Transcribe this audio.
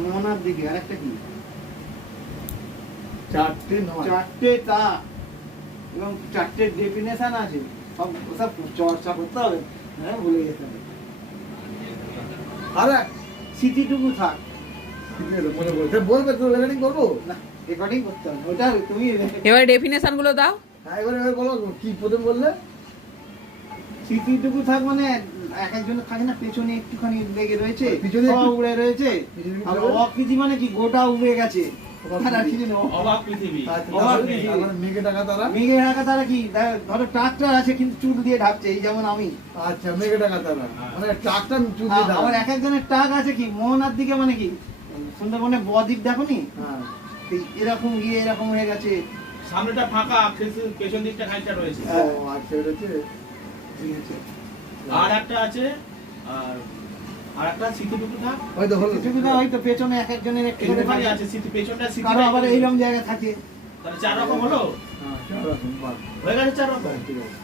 মোহনার দিকে আরেকটা কি চারটে তা এবং চারটে ডেফিনেশন আছে, সব সব চর্চা করতে হবে, হ্যাঁ ভুলে যেতে হবে। আরে স্মৃতিটুকু থাক, মনে বলতে বলবে তো রেকর্ডিং করবো না রেকর্ডিং করতে হবে ওটা তুমি। এবার ডেফিনেশন গুলো দাও। হ্যাঁ এবারে বলো কি প্রথম বললে। স্মৃতিটুকু থাক মানে এক একজনের থাকে না পেছনে একটুখানি লেগে রয়েছে, পিছনে সব উড়ে রয়েছে, পিছনে আর পিছনে? অকৃতি মানে কি গোটা উড়ে গেছে। আর কিছু নেই। অবাক পৃথিবী। আচ্ছা, অবাক তারপরে পৃথিবী। তারপরে মেঘে টাকা তারা। মেঘে ঢাকা তারা কি ধরো ট্রাক্টর আছে কিন্তু চুল দিয়ে ঢাকছে, এই যেমন আমি। আচ্ছা মেঘে টাকা তারা মানে ট্রাকটা চুল দিয়ে আবার দাও। এক একজনের টাক আছে কি মোহনার দিকে মানে কি সুন্দরবনে বদ্বীপ দেখো নি, হ্যাঁ এরকম গিয়ে এরকম হয়ে গেছে। সামনেটা ফাঁকা, পেছন দিকটা খানিকটা রয়েছে। ও আচ্ছা এটা হচ্ছে ঠিক আছে। আর একটা আছে, আর একটা স্মৃতিটুকু থাক। হয়তো হলো। কিছুটা হয়তো পেছনে এক একজনের একটু করে একটুখানি থাকে। আছে স্মৃতি, পেছনটা স্মৃতি। কারো আবার এইরকম জায়গা থাকে। তাহলে 4 রকম হলো, হ্যাঁ 4 রকম বাহ। হয়ে গেছে 4 রকম। ঠিক আছে।